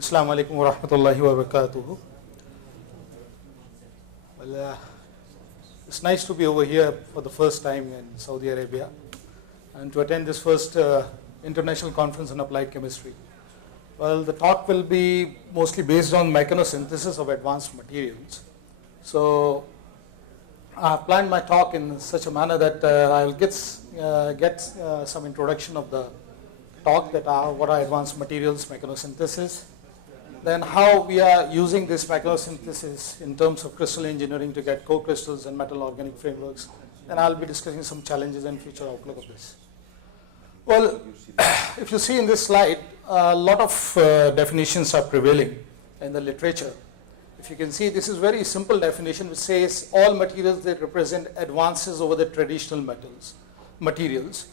Assalamu alaikum wa rahmatullahi wa barakatuhu. Well, it's nice to be over here for the first time in Saudi Arabia and to attend this first international conference on applied chemistry. Well, the talk will be mostly based on mechanosynthesis of advanced materials. So I have planned my talk in such a manner that I'll get some introduction of the talk, that what are advanced materials, mechanosynthesis, then how we are using this mechanosynthesis in terms of crystal engineering to get co-crystals and metal organic frameworks. Then I'll be discussing some challenges and future outlook of this. Well, if you see in this slide, a lot of definitions are prevailing in the literature. If you can see, this is very simple definition which says all materials that represent advances over the traditional materials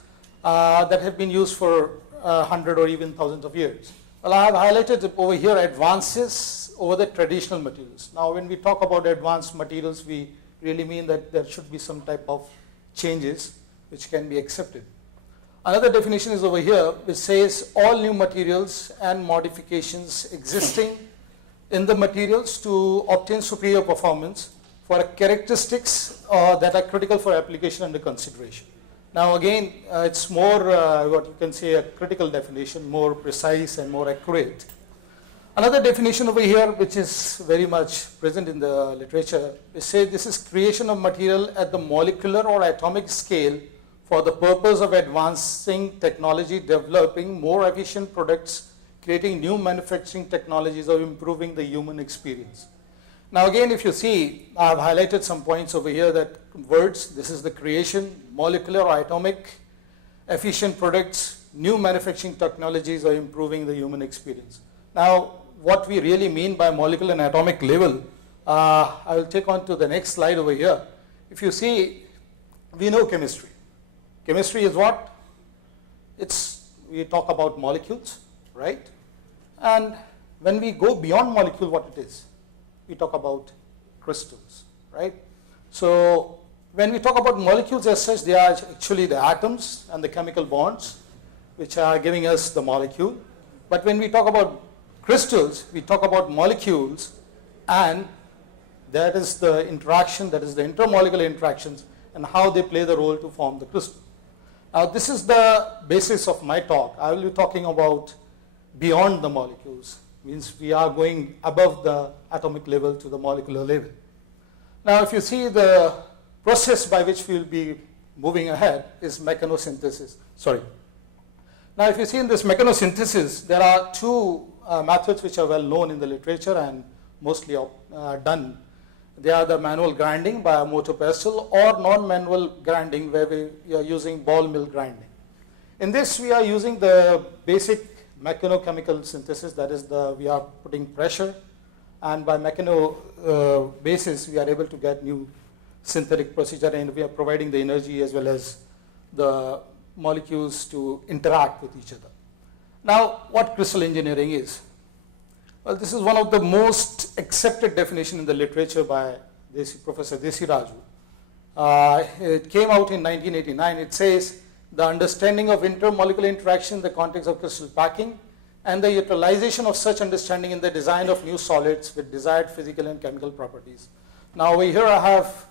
that have been used for 100 or even thousands of years. Well, I have highlighted over here advances over the traditional materials. Now, when we talk about advanced materials, we really mean that there should be some type of changes which can be accepted. Another definition is over here which says all new materials and modifications existing in the materials to obtain superior performance for characteristics that are critical for application under consideration. Now again, it's more what you can say a critical definition, more precise and more accurate. Another definition over here which is very much present in the literature is say this is creation of material at the molecular or atomic scale for the purpose of advancing technology, developing more efficient products, creating new manufacturing technologies, or improving the human experience. Now again, if you see, I have highlighted some points over here that words, this is the creation, molecular or atomic, efficient products, new manufacturing technologies, or improving the human experience. Now, what we really mean by molecular and atomic level, I will take on to the next slide over here. If you see, we know chemistry. Chemistry is what? We talk about molecules, right? And when we go beyond molecule, what it is? We talk about crystals, right? So when we talk about molecules as such, they are actually the atoms and the chemical bonds which are giving us the molecule. But when we talk about crystals, we talk about molecules, and that is the interaction, that is the intermolecular interactions and how they play the role to form the crystal. Now this is the basis of my talk. I will be talking about beyond the molecules, means we are going above the atomic level to the molecular level. Now if you see, the process by which we will be moving ahead is mechanosynthesis. Now if you see in this mechanosynthesis, there are two methods which are well known in the literature and mostly done. They are the manual grinding by a motor pestle or non-manual grinding where we are using ball mill grinding. In this we are using the basic mechanochemical synthesis, that is we are putting pressure, and by mechano basis we are able to get new synthetic procedure, and we are providing the energy as well as the molecules to interact with each other. Now what crystal engineering is? Well, this is one of the most accepted definition in the literature by Professor Desi Raju. It came out in 1989. It says the understanding of intermolecular interaction in the context of crystal packing and the utilization of such understanding in the design of new solids with desired physical and chemical properties. Now over here I have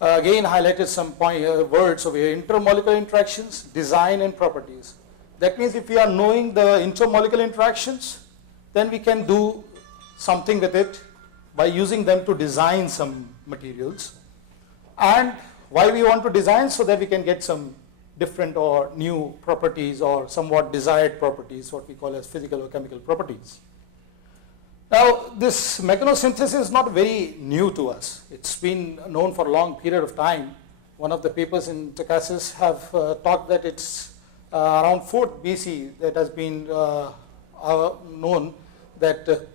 again highlighted some words over here: intermolecular interactions, design, and properties. That means if we are knowing the intermolecular interactions, then we can do something with it by using them to design some materials. And why we want to design? So that we can get some different or new properties or somewhat desired properties, what we call as physical or chemical properties. Now this mechanosynthesis is not very new to us. It's been known for a long period of time. One of the papers in Takasis have talked that it's around 4th BC that has been known that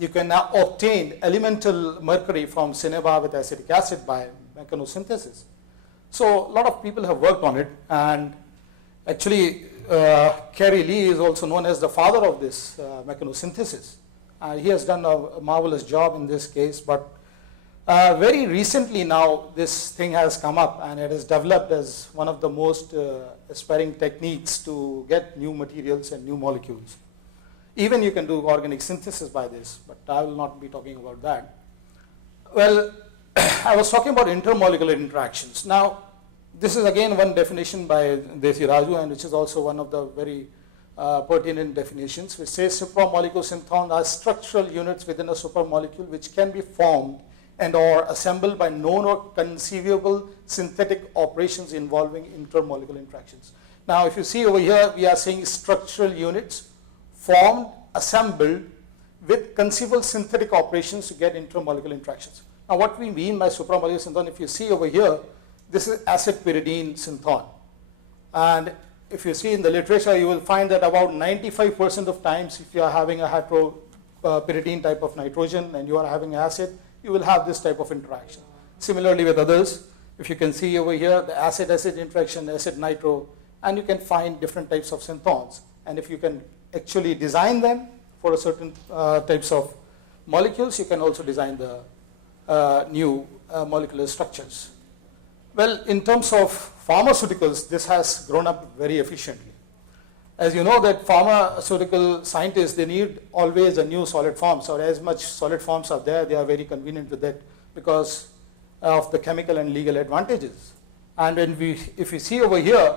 you can now obtain elemental mercury from cinnabar with acetic acid by mechanosynthesis. So a lot of people have worked on it, and actually Carey Lee is also known as the father of this mechanosynthesis. He has done a marvelous job in this case, but very recently now this thing has come up and it is developed as one of the most aspiring techniques to get new materials and new molecules. Even you can do organic synthesis by this, but I will not be talking about that. Well, I was talking about intermolecular interactions. Now, this is again one definition by Desi Raju, and which is also one of the very pertinent definitions, which says supramolecule synthons are structural units within a supramolecule which can be formed and or assembled by known or conceivable synthetic operations involving intermolecular interactions. Now, if you see over here, we are saying structural units formed, assembled with conceivable synthetic operations to get intermolecular interactions. Now, what we mean by supramolecular synthon, if you see over here, this is acid pyridine synthon. And if you see in the literature, you will find that about 95% of times, if you are having a pyridine type of nitrogen and you are having acid, you will have this type of interaction. Similarly with others, if you can see over here, the acid-acid interaction, acid-nitro, and you can find different types of synthons. And if you can actually design them for a certain types of molecules, you can also design the new molecular structures. Well, in terms of pharmaceuticals, this has grown up very efficiently. As you know that pharmaceutical scientists, they need always a new solid form. So as much solid forms are there, they are very convenient with that because of the chemical and legal advantages. And if we see over here,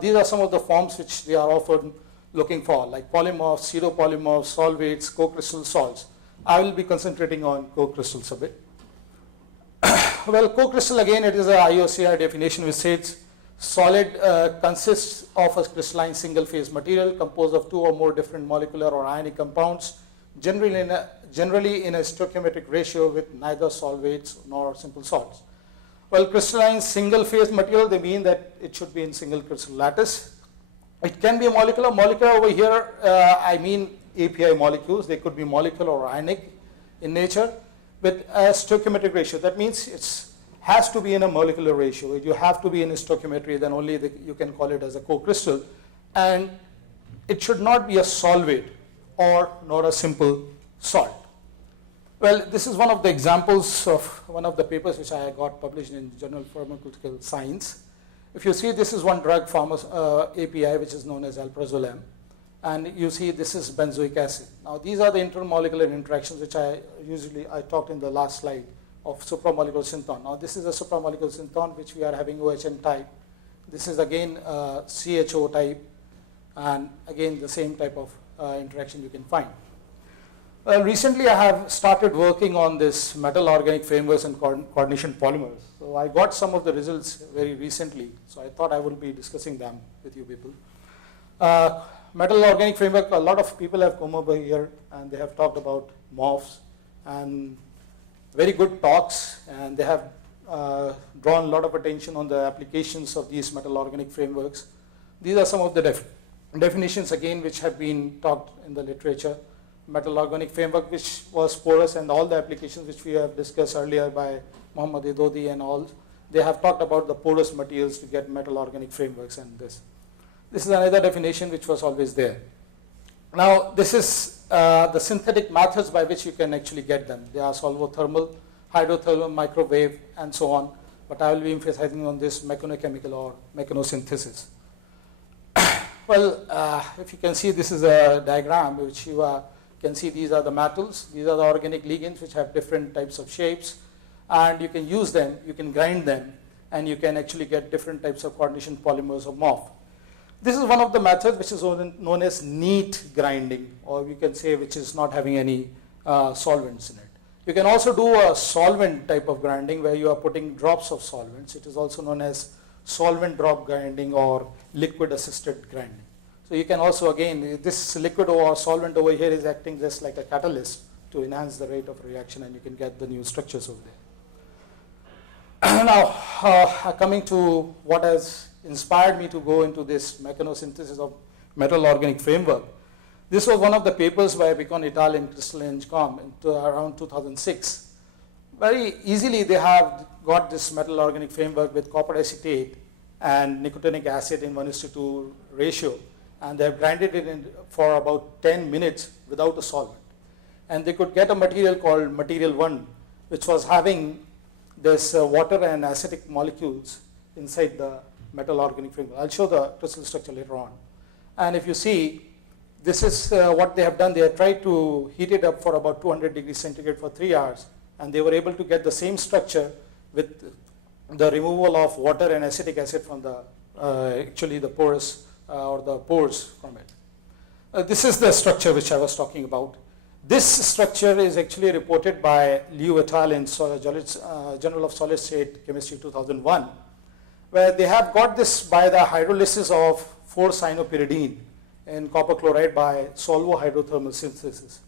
these are some of the forms which they are often looking for, like polymorphs, pseudopolymorphs, solvates, co-crystal salts. I will be concentrating on co-crystals a bit. Well, co-crystal, again, it is a IUCR definition which says solid consists of a crystalline single-phase material composed of two or more different molecular or ionic compounds, generally in a stoichiometric ratio with neither solvates nor simple salts. Well, crystalline single-phase material, they mean that it should be in single crystal lattice. It can be a molecular. Molecular over here, I mean API molecules. They could be molecular or ionic in nature with a stoichiometric ratio. That means it has to be in a molecular ratio. You have to be in a stoichiometry, then only you can call it as a co-crystal. And it should not be a solvate or not a simple salt. Well, this is one of the examples of one of the papers which I got published in Journal of Pharmaceutical Science. If you see, this is one drug API which is known as alprazolam. And you see this is benzoic acid. Now, these are the intermolecular interactions which I talked in the last slide of supramolecular synthon. Now, this is a supramolecular synthon which we are having OHN type. This is again CHO type, and again the same type of interaction you can find. Well, recently I have started working on this metal organic frameworks and coordination polymers. So I got some of the results very recently. So I thought I would be discussing them with you people. Metal organic framework, a lot of people have come over here and they have talked about MOFs and very good talks, and they have drawn a lot of attention on the applications of these metal organic frameworks. These are some of the definitions again which have been talked in the literature. Metal organic framework which was porous, and all the applications which we have discussed earlier by Mohammad Edodi and all, they have talked about the porous materials to get metal organic frameworks, and this. This is another definition which was always there. Now, this is the synthetic methods by which you can actually get them. They are solvothermal, hydrothermal, microwave, and so on. But I will be emphasizing on this mechanochemical or mechanosynthesis. Well, if you can see, this is a diagram which you can see these are the metals. These are the organic ligands which have different types of shapes. And you can use them, you can grind them, and you can actually get different types of coordination polymers or MOF. This is one of the methods which is known as neat grinding, or we can say which is not having any solvents in it. You can also do a solvent type of grinding where you are putting drops of solvents. It is also known as solvent drop grinding or liquid assisted grinding. So you can also, again, this liquid or solvent over here is acting just like a catalyst to enhance the rate of reaction, and you can get the new structures over there. Now, coming to what has inspired me to go into this mechanosynthesis of metal organic framework. This was one of the papers by Bicon et al. In Crystal Engcom around 2006. Very easily they have got this metal organic framework with copper acetate and nicotinic acid in 1:2 ratio, and they have grinded it in for about 10 minutes without a solvent. And they could get a material called material 1, which was having this water and acidic molecules inside the metal organic framework. I'll show the crystal structure later on. And if you see, this is what they have done. They have tried to heat it up for about 200 degrees centigrade for 3 hours, and they were able to get the same structure with the removal of water and acetic acid from the actually the porous or the pores from it. This is the structure which I was talking about. This structure is actually reported by Liu et al. In Journal of Solid State Chemistry 2001, where they have got this by the hydrolysis of 4-cyanopyridine in copper chloride by solvo-hydrothermal synthesis.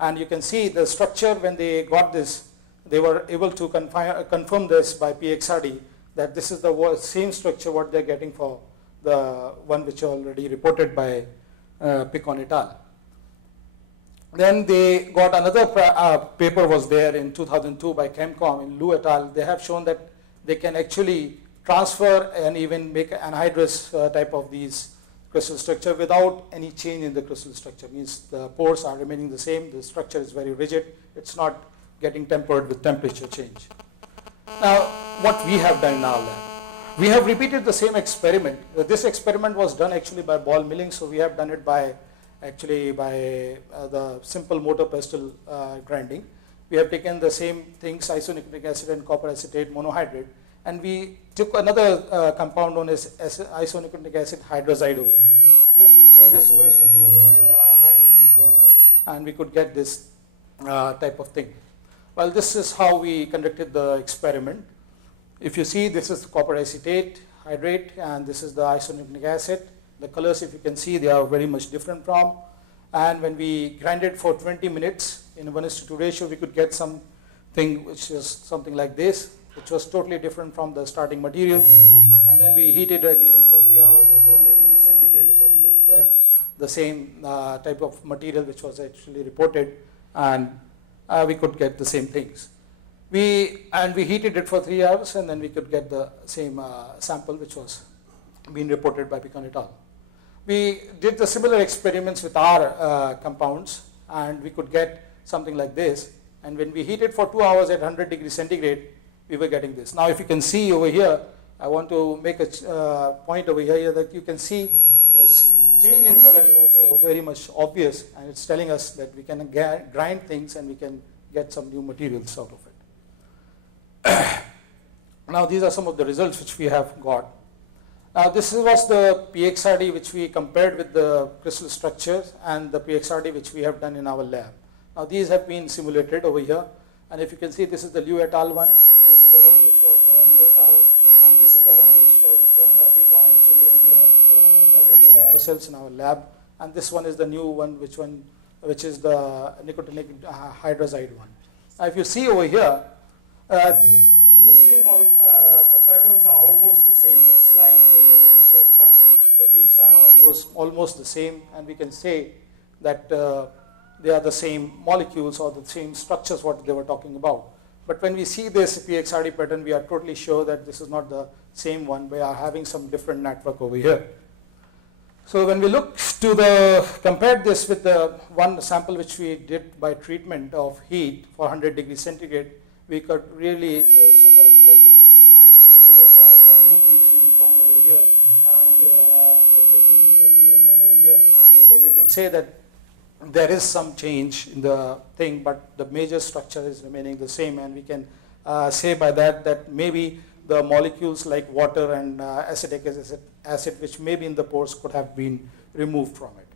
And you can see the structure when they got this, they were able to confirm this by PXRD, that this is the same structure what they're getting for the one which already reported by Picon et al. Then they got another paper was there in 2002 by Chemcom in Liu et al. They have shown that they can actually transfer and even make anhydrous type of these crystal structure without any change in the crystal structure. Means the pores are remaining the same, the structure is very rigid, it's not getting tempered with temperature change. Now, what we have done in our lab, we have repeated the same experiment. This experiment was done actually by ball milling, so we have done it by the simple mortar pestle grinding. We have taken the same things, isonitric acid and copper acetate monohydrate, and we took another compound known as isonitric acid hydrazide over here. Just we changed this OH into hydrazine group, and we could get this type of thing. Well, this is how we conducted the experiment. If you see, this is copper acetate hydrate, and this is the isonitric acid. The colors, if you can see, they are very much different from. And when we grind it for 20 minutes in a 1:2 ratio, we could get something which is something like this, which was totally different from the starting material. And then we heat it again for 3 hours for 200 degrees centigrade, so we could get the same type of material which was actually reported, and we could get the same things. We heated it for 3 hours, and then we could get the same sample which was being reported by Picon et al. We did the similar experiments with our compounds, and we could get something like this. And when we heated for 2 hours at 100 degrees centigrade, we were getting this. Now, if you can see over here, I want to make a point over here that you can see this change in color is also very much obvious, and it's telling us that we can grind things and we can get some new materials out of it. Now, these are some of the results which we have got. Now, this was the PXRD which we compared with the crystal structures and the PXRD which we have done in our lab. Now, these have been simulated over here, and if you can see, this is the Liu et al. One, this is the one which was by Liu et al., and this is the one which was done by Picon actually, and we have done it by ourselves in our lab. And this one is the new one, which is the nicotinic hydrazide one. Now, if you see over here, these three patterns are almost the same, with slight changes in the shape, but the peaks are almost the same, and we can say that they are the same molecules or the same structures what they were talking about. But when we see this PXRD pattern, we are totally sure that this is not the same one. We are having some different network over here. So when we look to compare this with the one sample which we did by treatment of heat for 100 degrees centigrade, we could really superimpose them with slight changes of some new peaks we found over here around 15 to 20 and then over here. So we could say that there is some change in the thing, but the major structure is remaining the same, and we can say by that maybe the molecules like water and acetic acid which may be in the pores could have been removed from it.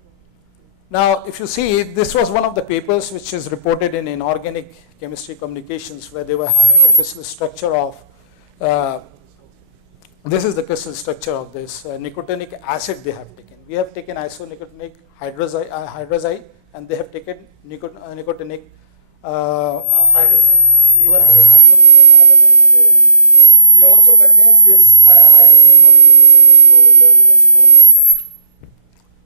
Now, if you see, this was one of the papers which is reported in Inorganic Chemistry Communications, where they were having a crystal structure of, this is the crystal structure of this nicotinic acid they have taken. We have taken isonicotinic hydrazide, and they have taken nicotinic hydrazide. We were having isonicotinic hydrazide, and they were having. They also condensed this hydrazine molecule, this NH2 over here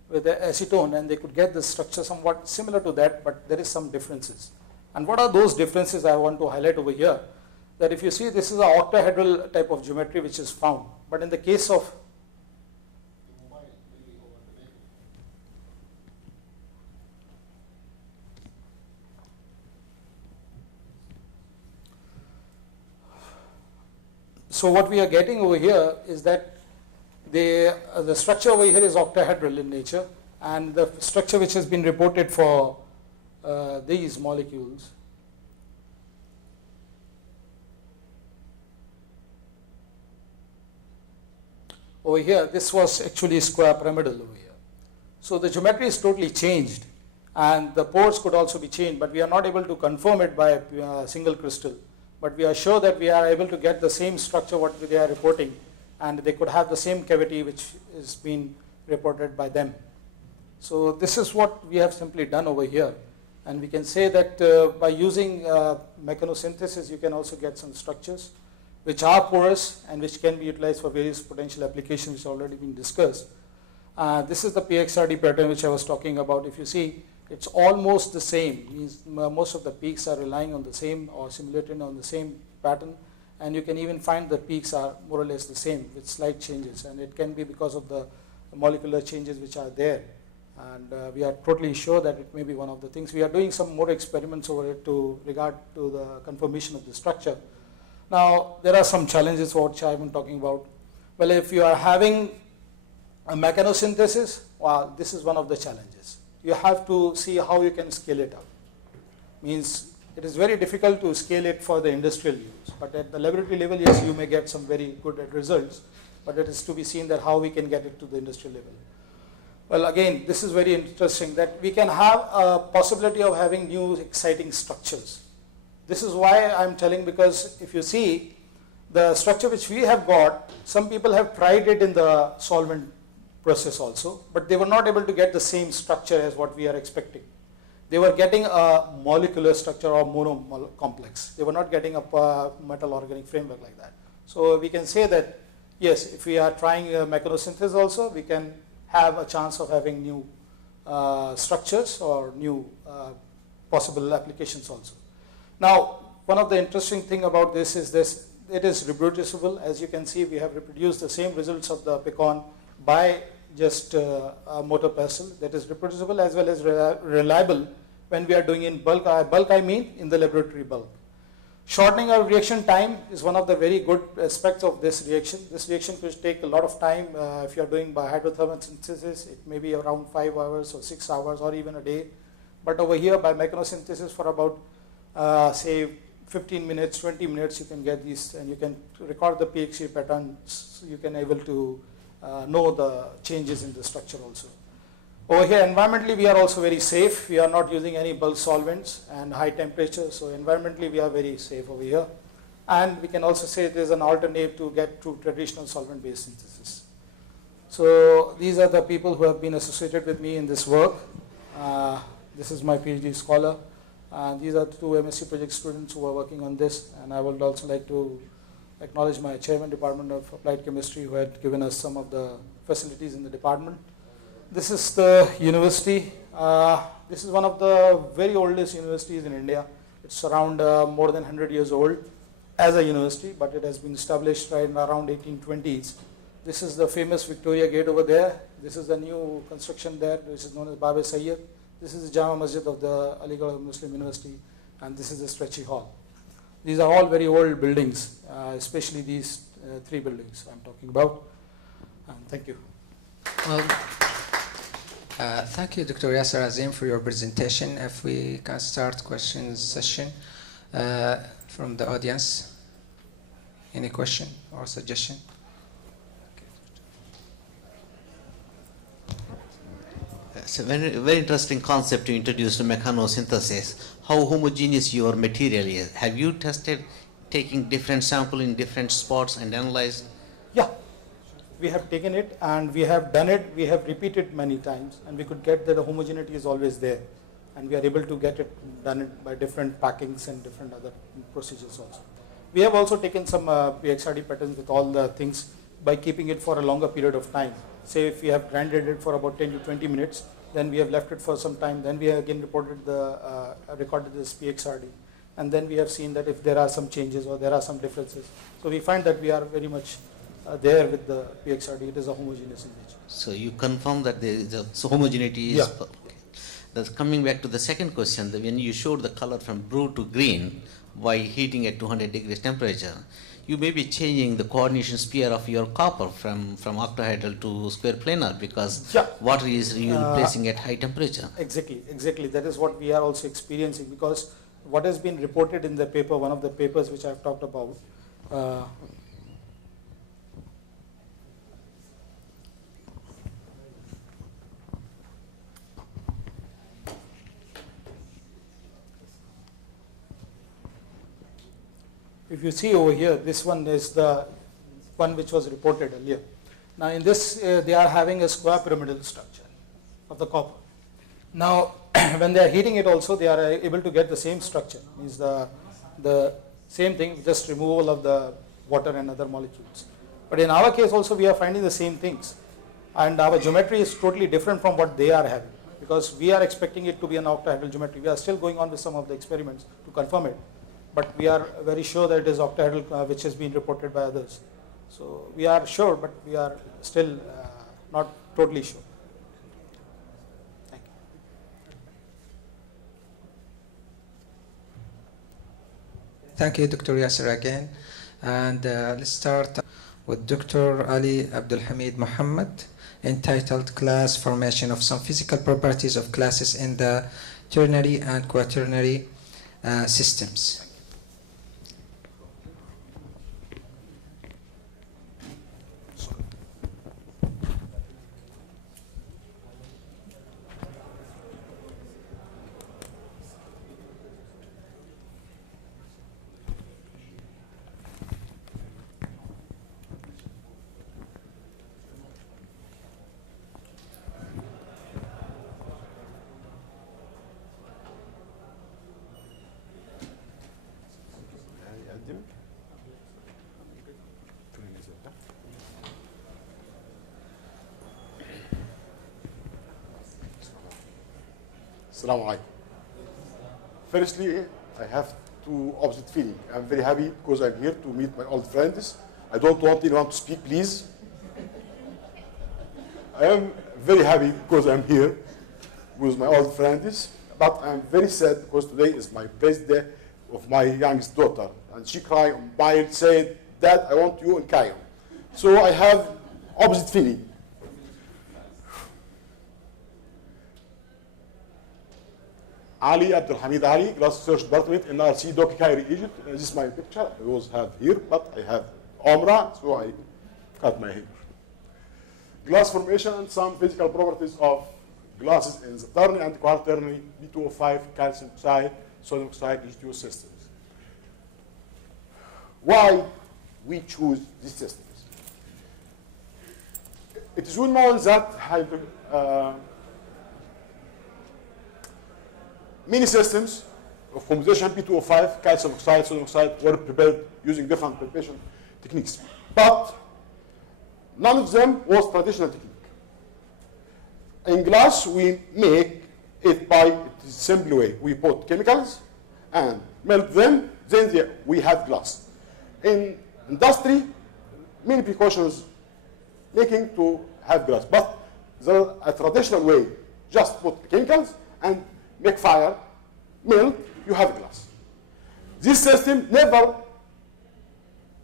with acetone, and they could get the structure somewhat similar to that, but there is some differences. And what are those differences I want to highlight over here? That if you see, this is an octahedral type of geometry which is found, but in the case of so what we are getting over here is that the structure over here is octahedral in nature, And the structure which has been reported for these molecules over here, this was actually square pyramidal over here. So the geometry is totally changed, and the pores could also be changed, but we are not able to confirm it by a single crystal. But we are sure that we are able to get the same structure what they are reporting, and they could have the same cavity which is being reported by them. So this is what we have simply done over here. And we can say that by using mechanosynthesis, you can also get some structures which are porous and which can be utilized for various potential applications which have already been discussed. This is the PXRD pattern which I was talking about. If you see, it's almost the same. Means most of the peaks are relying on the same or simulated on the same pattern, and you can even find the peaks are more or less the same with slight changes, and it can be because of the molecular changes which are there. And we are totally sure that it may be one of the things. We are doing some more experiments over it to regard to the confirmation of the structure. Now, there are some challenges which I have been talking about. Well, if you are having a mechanosynthesis, well, this is one of the challenges. You have to see how you can scale it up. Means it is very difficult to scale it for the industrial use, but at the laboratory level, yes, you may get some very good results, but it is to be seen that how we can get it to the industrial level. Well, again, this is very interesting that we can have a possibility of having new exciting structures. This is why I'm telling, because if you see the structure which we have got, some people have tried it in the solvent process also, but they were not able to get the same structure as what we are expecting. They were getting a molecular structure or monocomplex. They were not getting a metal organic framework like that. So we can say that, yes, if we are trying mechanosynthesis also, we can have a chance of having new structures or new possible applications also. Now, one of the interesting thing about this is this, it is reproducible. As you can see, we have reproduced the same results of the PECON by just a motor pestle that is reproducible as well as reliable when we are doing in bulk. Bulk I mean in the laboratory bulk. Shortening of reaction time is one of the very good aspects of this reaction. This reaction could take a lot of time. If you are doing by hydrothermal synthesis, it may be around 5 hours or 6 hours or even a day. But over here by mechanosynthesis for about say 15 minutes, 20 minutes, you can get these and you can record the PXE patterns. You can able to know the changes in the structure also. Over here, environmentally, we are also very safe. We are not using any bulk solvents and high temperature, so environmentally, we are very safe over here. And we can also say there is an alternative to get to traditional solvent-based synthesis. So these are the people who have been associated with me in this work. This is my PhD scholar. These are 2 MSc project students who are working on this, and I would also like to acknowledge my chairman, Department of Applied Chemistry, who had given us some of the facilities in the department. This is the university. This is one of the very oldest universities in India. It's around more than 100 years old as a university, but it has been established right around 1820s. This is the famous Victoria Gate over there. This is the new construction there, which is known as Babe Sayyid. This is the Jama Masjid of the Aligarh Muslim University, and this is the Stretchy Hall. These are all very old buildings, especially these 3 buildings I'm talking about. And thank you. Well, thank you, Dr. Yasser Azim, for your presentation. If we can start questions session from the audience. Any question or suggestion? It's a very interesting concept you introduced, mechanosynthesis. How homogeneous your material is. Have you tested taking different sample in different spots and analyzed? Yeah, we have taken it and we have done it. We have repeated many times, and we could get that the homogeneity is always there, and we are able to get it done it by different packings and different other procedures also. We have also taken some PXRD patterns with all the things by keeping it for a longer period of time. Say if we have grinded it for about 10 to 20 minutes, then we have left it for some time, then we have again recorded this PXRD, and then we have seen that if there are some changes or there are some differences. So we find that we are very much there with the PXRD. It is a homogeneous in nature. So you confirm that there is so homogeneity is. Yeah. Okay. That's coming back to the second question. That when you showed the color from blue to green by heating at 200 degrees temperature, you may be changing the coordination sphere of your copper from octahedral to square planar because Yeah. water is placing at high temperature. Exactly. That is what we are also experiencing, because what has been reported in the paper, one of the papers which I have talked about, if you see over here, this one is the one which was reported earlier. Now in this, they are having a square pyramidal structure of the copper. Now when they are heating it also, they are able to get the same structure, means the same thing, just removal of the water and other molecules. But in our case also, we are finding the same things. And our geometry is totally different from what they are having, because we are expecting it to be an octahedral geometry. We are still going on with some of the experiments to confirm it. But we are very sure that it is octahedral, which has been reported by others. So we are sure, but we are still not totally sure. Thank you. Thank you, Dr. Yasser again. And let's start with Dr. Ali Abdul Hamid Muhammad, entitled Class Formation of Some Physical Properties of Classes in the Ternary and Quaternary Systems. Assalamu alaikum. Firstly, I have two opposite feelings. I'm very happy because I'm here to meet my old friends. I don't want anyone to speak, please. I am very happy because I'm here with my old friends, but I'm very sad because today is my birthday of my youngest daughter, and she cried on mobile, said, "Dad, I want you in Cairo." So I have opposite feeling. Ali Abdul Hamid Ali, Glass Research Department in RC Dock, Cairo, Egypt. This is my picture. I always have here, but I have Umrah, so I cut my hair. Glass formation and some physical properties of glasses in the ternary and quaternary B2O5 calcium oxide, sodium oxide H2O systems. Why we choose these systems? It is well known that many systems of composition P2O5, calcium oxide, sodium oxide were prepared using different preparation techniques. But none of them was traditional technique. In glass, we make it by a simple way. We put chemicals and melt them, then we have glass. In industry, many precautions making to have glass. But there are a traditional way, just put chemicals and make fire, melt, you have glass. This system never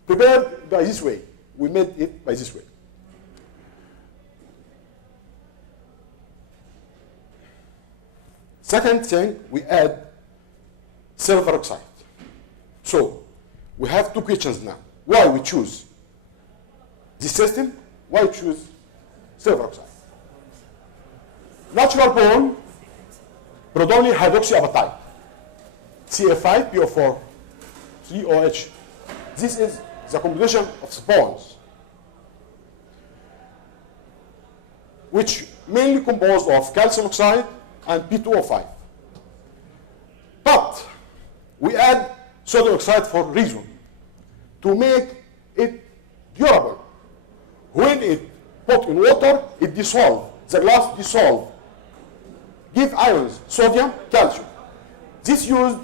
prepared by this way. We made it by this way. Second thing, we add silver oxide. So we have two questions now. Why we choose this system? Why choose silver oxide? Natural bond, predominantly hydroxyapatite, CF5, PO4, 3OH. This is the composition of the bonds, which mainly composed of calcium oxide and P2O5. But we add sodium oxide for a reason, to make it durable. When it put in water, it dissolves. The glass dissolves. Give ions, sodium, calcium. This used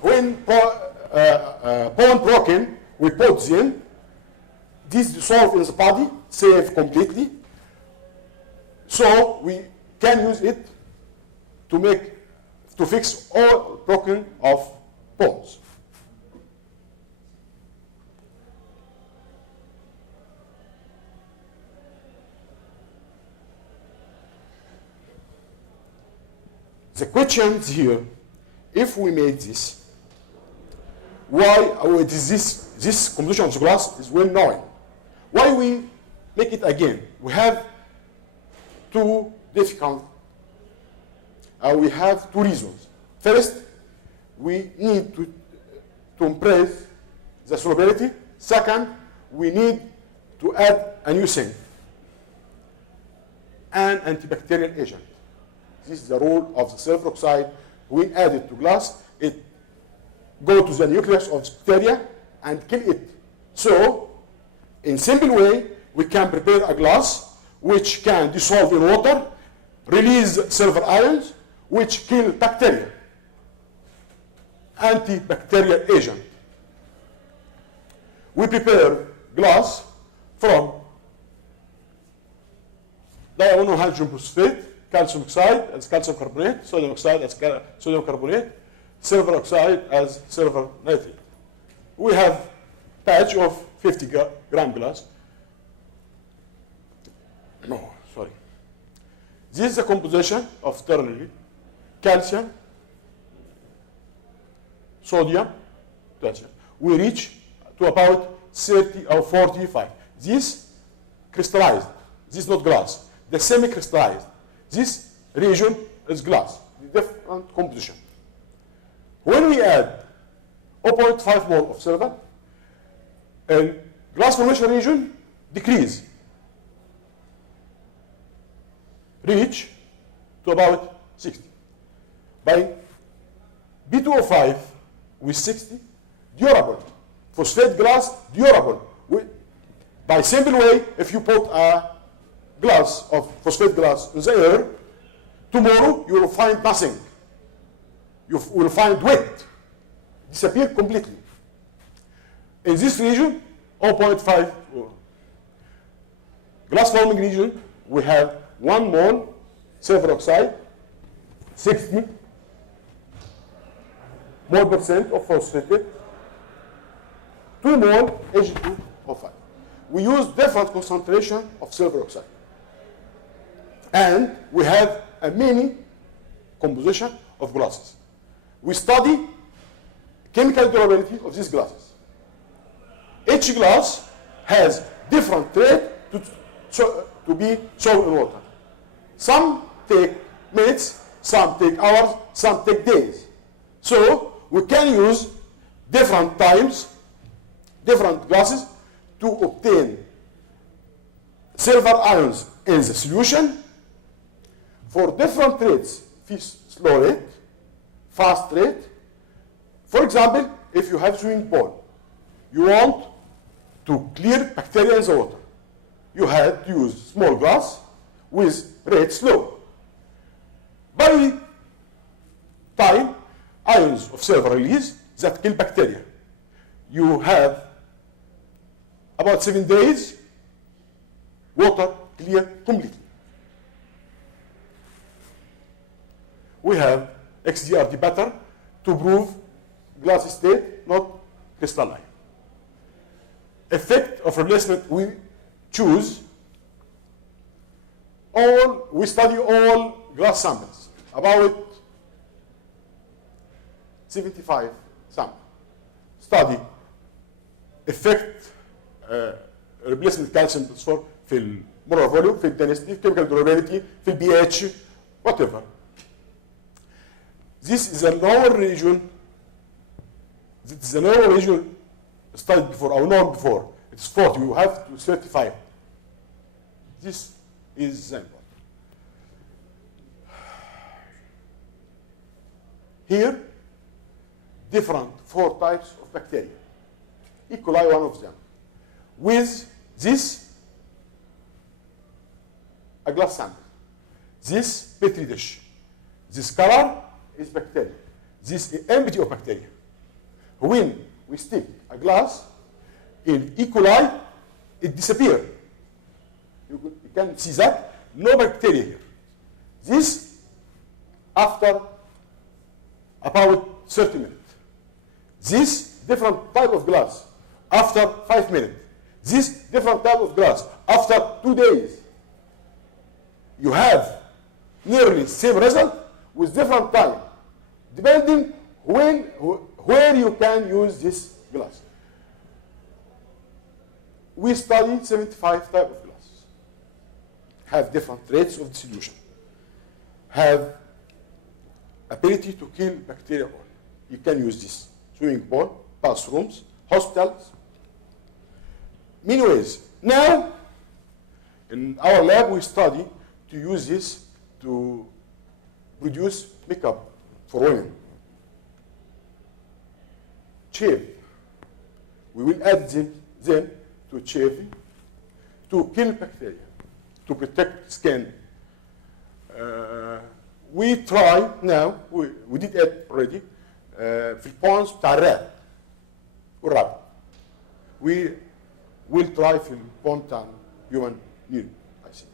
when bond broken, we put them. This dissolve in the body, save completely. So we can use it to fix all broken of bonds. The questions here, if we made this, why it is this composition of the glass is well known. Why we make it again? We have two difficult, we have two reasons. First, we need to improve the solubility. Second, we need to add a new thing, an antibacterial agent. This is the role of the silver oxide. When added to glass, it goes to the nucleus of bacteria and kill it. So, in simple way, we can prepare a glass which can dissolve in water, release silver ions, which kill bacteria. Antibacterial agent. We prepare glass from diamonohydrogen phosphate, calcium oxide as calcium carbonate, sodium oxide as sodium carbonate, silver oxide as silver nitrate. We have patch of 50 gram glass. No, sorry. This is a composition of ternary, calcium, sodium, potassium. We reach to about 30 or 45. This crystallized. This is not glass. The semi-crystallized. This region is glass. The different composition. When we add 0.5 mole of silver, glass formation region decrease. Reach to about 60. By B2O5 with 60, durable. Phosphate glass, durable. By simple way, if you put a glass of phosphate glass in the air, tomorrow you will find nothing. You will find wet. Disappear completely. In this region, 0.5 glass forming region, we have 1 mole silver oxide, 60 mole percent of phosphate, 2 mole Ag2O5. We use different concentration of silver oxide. And we have a mini composition of glasses. We study chemical durability of these glasses. Each glass has different trait to be sold in water. Some take minutes, some take hours, some take days. So we can use different times, different glasses to obtain silver ions in the solution for different traits, slow rate, fast rate. For example, if you have swimming pool, you want to clear bacteria in the water. You had to use small glass with rate slow. By time, ions of silver release that kill bacteria. You have about 7 days, water clear completely. We have XDRD pattern to prove glass state, not crystalline. Effect of replacement, we choose we study all glass samples, about 75 samples. Study effect replacement calcium phosphor في المولر فوليوم, في الدنسيتي, في chemical durability, في pH, whatever. This is a lower region. This is a lower region studied before, or known before. It's 40. You have to 35. This is important. Here, different 4 types of bacteria. E. coli, one of them. With this, a glass sample. This petri dish. This color is bacteria. This is empty of bacteria. When we stick a glass in E. coli, it disappears. You can see that, no bacteria here. This, after about 30 minutes. This different type of glass, after 5 minutes. This different type of glass, after 2 days. You have nearly same result with different time, depending where you can use this glass. We studied 75 type of glasses, have different rates of dissolution, have ability to kill bacteria. You can use this swimming pool, bathrooms, hospitals, many ways. Now, in our lab, we study to use this to produce makeup for women. Shave. We will add them to shaving to kill bacteria, to protect skin. We try now, we did it already, في البونز بتاع الراب والراب. We will try في البون بتاع human urine, I see.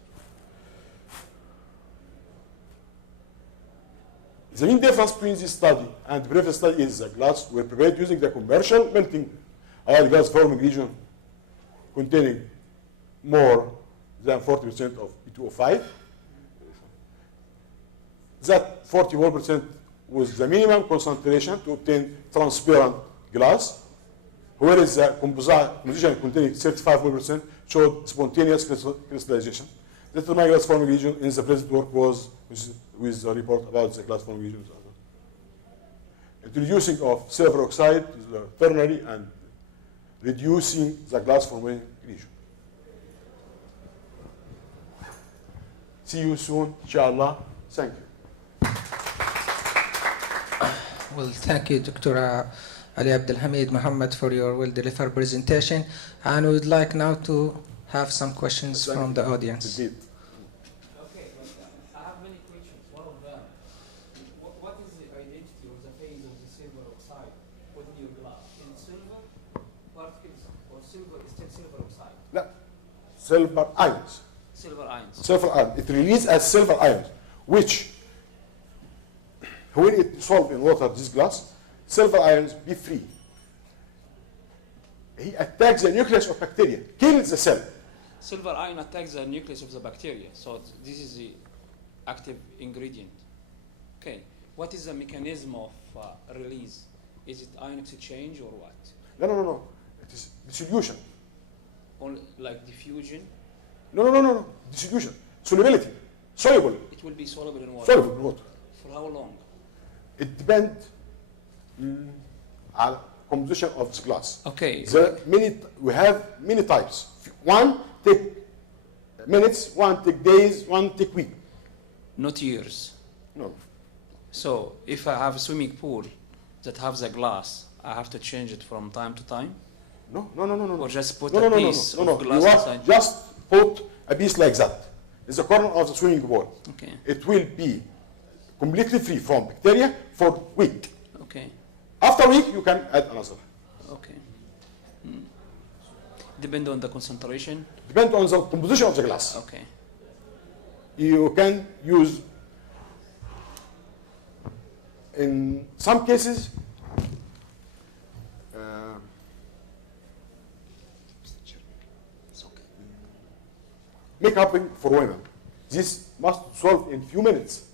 The main difference between this study and the previous study is the glass were prepared using the commercial melting glass forming region containing more than 40% of P2O5. That 41% was the minimum concentration to obtain transparent glass, whereas the composition containing 35% showed spontaneous crystallization. The thermal glass forming region in the present work was with the report about the glass forming regions. Introducing of silver oxide to the ternary and reducing the glass forming region. See you soon, inshallah. Thank you. Well, thank you, Dr. Ali Abdelhamid Mohammed, for your well-delivered presentation. And we would like now to have some questions from the audience. Indeed. Okay, I have many questions. One of them, what is the identity or the phase of the silver oxide within your glass? In silver particles or silver is still silver oxide? No, silver ions. Silver ions. Silver ions. It releases as silver ions, which, when it dissolves in water, this glass, silver ions be free. He attacks the nucleus of bacteria, kills the cell. Silver ion attacks the nucleus of the bacteria, so this is the active ingredient. Okay, what is the mechanism of release? Is it ion exchange or what? No. It is dissolution. Or like diffusion? No. Dissolution. Solubility. Soluble. It will be soluble in water. Soluble in water. For how long? It depends on composition of the glass. Okay. We have many types. One take minutes, one take days, one take week. Not years. No. So if I have a swimming pool that has a glass, I have to change it from time to time? No. Or just put No. a piece of glass You inside? just put a piece like that. It's the corner of the swimming pool. Okay. It will be completely free from bacteria for a week. Okay. After a week, you can add another. Okay. Depend on the concentration? Depends on the composition of the glass. Okay. You can use, in some cases, makeup for women. This must solve in few minutes.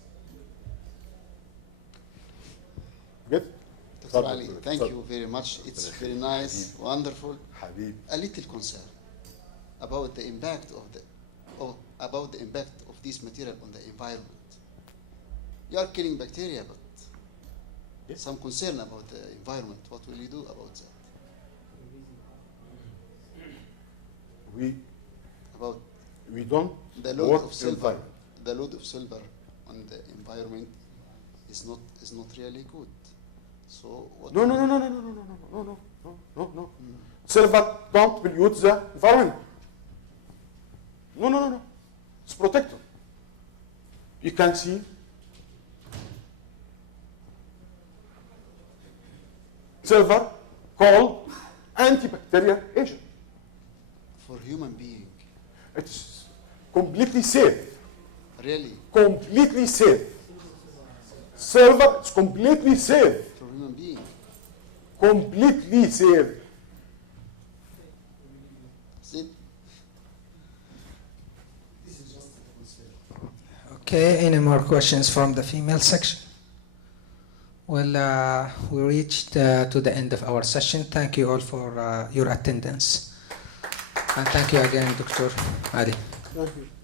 Good? Dr. Ali, thank you very much. It's very nice, wonderful. Habib. A little concern about the impact of this material on the environment. You are killing bacteria, but Yes. some concern about the environment. What will you do about that? We don't The load work of silver. environment. The load of silver on the environment is not really good. So what? No. Silver don't pollute the environment. No. It's protected. You can see silver called antibacterial agent. For human being, It's completely safe. really, Completely safe. Silver is completely safe. for human being. Completely safe. Is it? Okay, any more questions from the female section? Well, we reached to the end of our session. Thank you all for your attendance. And thank you again, Dr. Ali. Thank you.